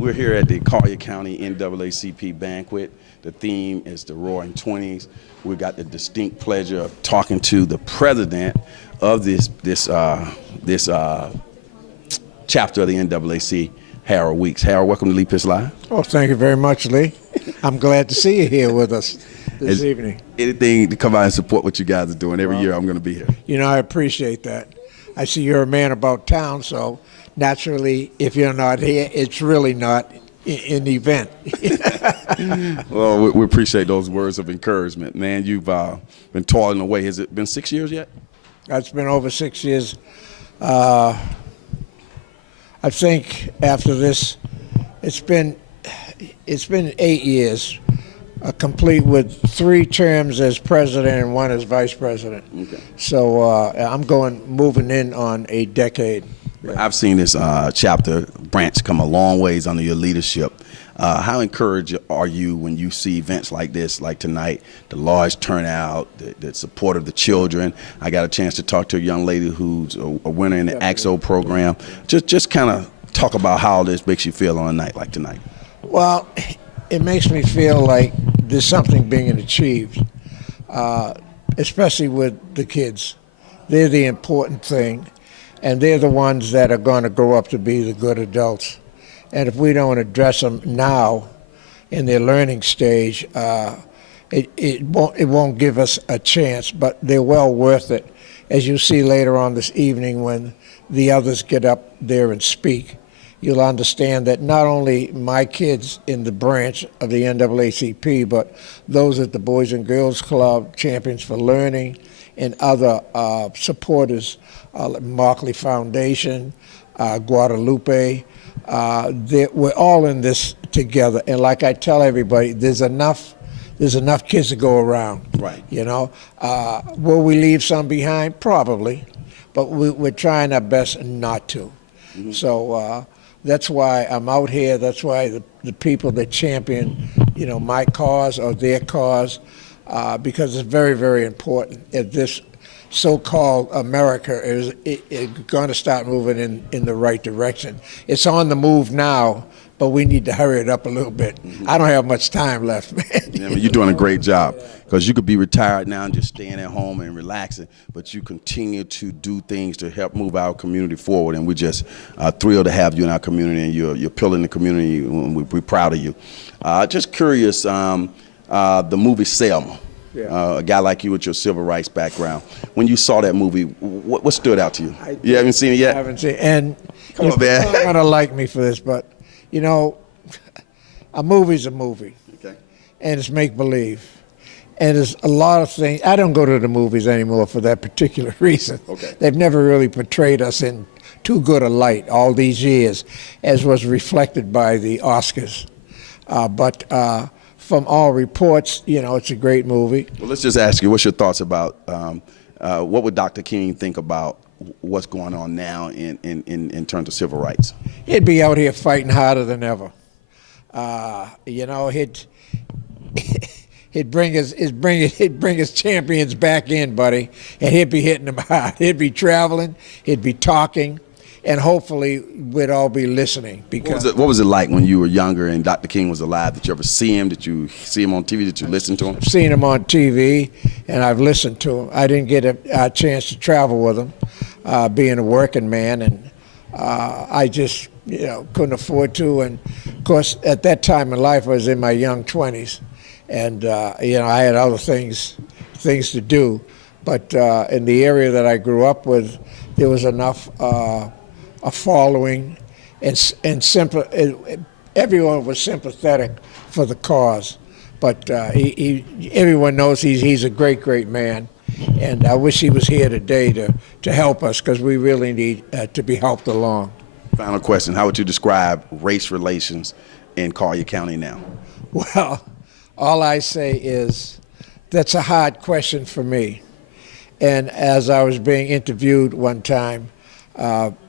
We're here at the Collier County NAACP Banquet. The theme is the Roaring Twenties. We got the distinct pleasure of talking to the president of this chapter of the NAACP, Harold Weeks. Harold, welcome to Lee Pitts Live. Oh, thank you very much, Lee. I'm glad to see you here with us this evening. Anything to come out and support what you guys are doing. Every year I'm going to be here. You know, I appreciate that. I see you're a man about town, so naturally, if you're not here, it's really not an event. Well, we appreciate those words of encouragement. Man, you've been toiling away. Has it been 6 years yet? It's been over 6 years. I think after this, it's been 8 years, complete with 3 terms as president and 1 as vice president. Okay. So I'm moving in on a decade. I've seen this chapter branch come a long ways under your leadership. How encouraged are you when you see events like this, like tonight, the large turnout, the support of the children? I got a chance to talk to a young lady who's a winner in the AXO program. Just kind of talk about how this makes you feel on a night like tonight. Well, it makes me feel like there's something being achieved, especially with the kids. They're the important thing, and they're the ones that are going to grow up to be the good adults. And if we don't address them now in their learning stage, it won't give us a chance, but they're well worth it. As you see later on this evening when the others get up there and speak, you'll understand that not only my kids in the branch of the NAACP, but those at the Boys and Girls Club, Champions for Learning, and other supporters, Markley Foundation, Guadalupe, we're all in this together. And like I tell everybody, there's enough kids to go around. Right. You know, will we leave some behind? Probably, but we're trying our best not to. Mm-hmm. So that's why I'm out here. That's why the people that champion, you know, my cause or their cause, because it's very, very important. If this so-called America is going to start moving in the right direction. It's on the move now, but we need to hurry it up a little bit. Mm-hmm. I don't have much time left, man. Yeah, I mean, you're doing a great job, because you could be retired now and just staying at home and relaxing, but you continue to do things to help move our community forward, and we're just thrilled to have you in our community, and you're pilling the community, and we're proud of you. Just curious, the movie Selma. Yeah. A guy like you with your civil rights background. When you saw that movie, what stood out to you? You haven't seen it yet? I haven't seen it. And come on, man. You're not going to like me for this, but, you know, a movie's a movie. Okay. And it's make-believe. And there's a lot of things. I don't go to the movies anymore for that particular reason. Okay. They've never really portrayed us in too good a light all these years, as was reflected by the Oscars. But from all reports, you know, it's a great movie. Well, let's just ask you, what's your thoughts about what would Dr. King think about what's going on now in terms of civil rights? He'd be out here fighting harder than ever. You know, he'd bring his champions back in, buddy, and he'd be hitting them hard. He'd be traveling, he'd be talking, and hopefully we'd all be listening. Because what was it like when you were younger and Dr. King was alive? Did you ever see him? Did you see him on TV? Did you listen to him? I've seen him on TV, and I've listened to him. I didn't get a chance to travel with him, being a working man, and I just, you know, couldn't afford to. And of course, at that time in life, I was in my young 20s, and you know, I had other things to do. But in the area that I grew up with, there was enough a following, and everyone was sympathetic for the cause. But everyone knows he's a great man, and I wish he was here today to help us, because we really need to be helped along. Final question: how would you describe race relations in Collier County now? Well, all I say is that's a hard question for me. And as I was being interviewed one time,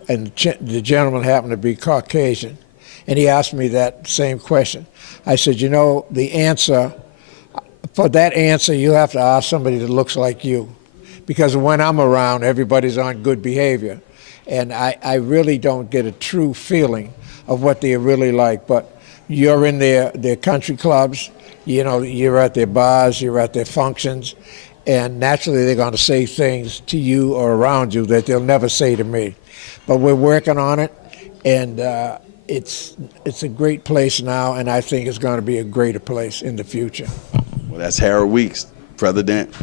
and the gentleman happened to be Caucasian, and he asked me that same question. I said, you know, the answer, for that answer, you have to ask somebody that looks like you. Because when I'm around, everybody's on good behavior. And I really don't get a true feeling of what they're really like. But you're in their country clubs, you know, you're at their bars, you're at their functions, and naturally they're going to say things to you or around you that they'll never say to me. But we're working on it, and it's a great place now, and I think it's going to be a greater place in the future. Well, that's Harold Weeks, President,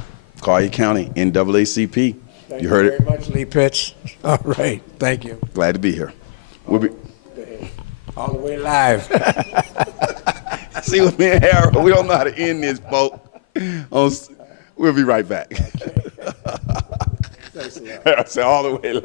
Collier County, NAACP. Thank You heard you it. very much, Lee Pitts. All right, thank you. Glad to be here. We'll be. All the way live. See, with me and Harold, we don't know how to end this, folks. We'll be right back. Thanks a lot. Harold said all the way live.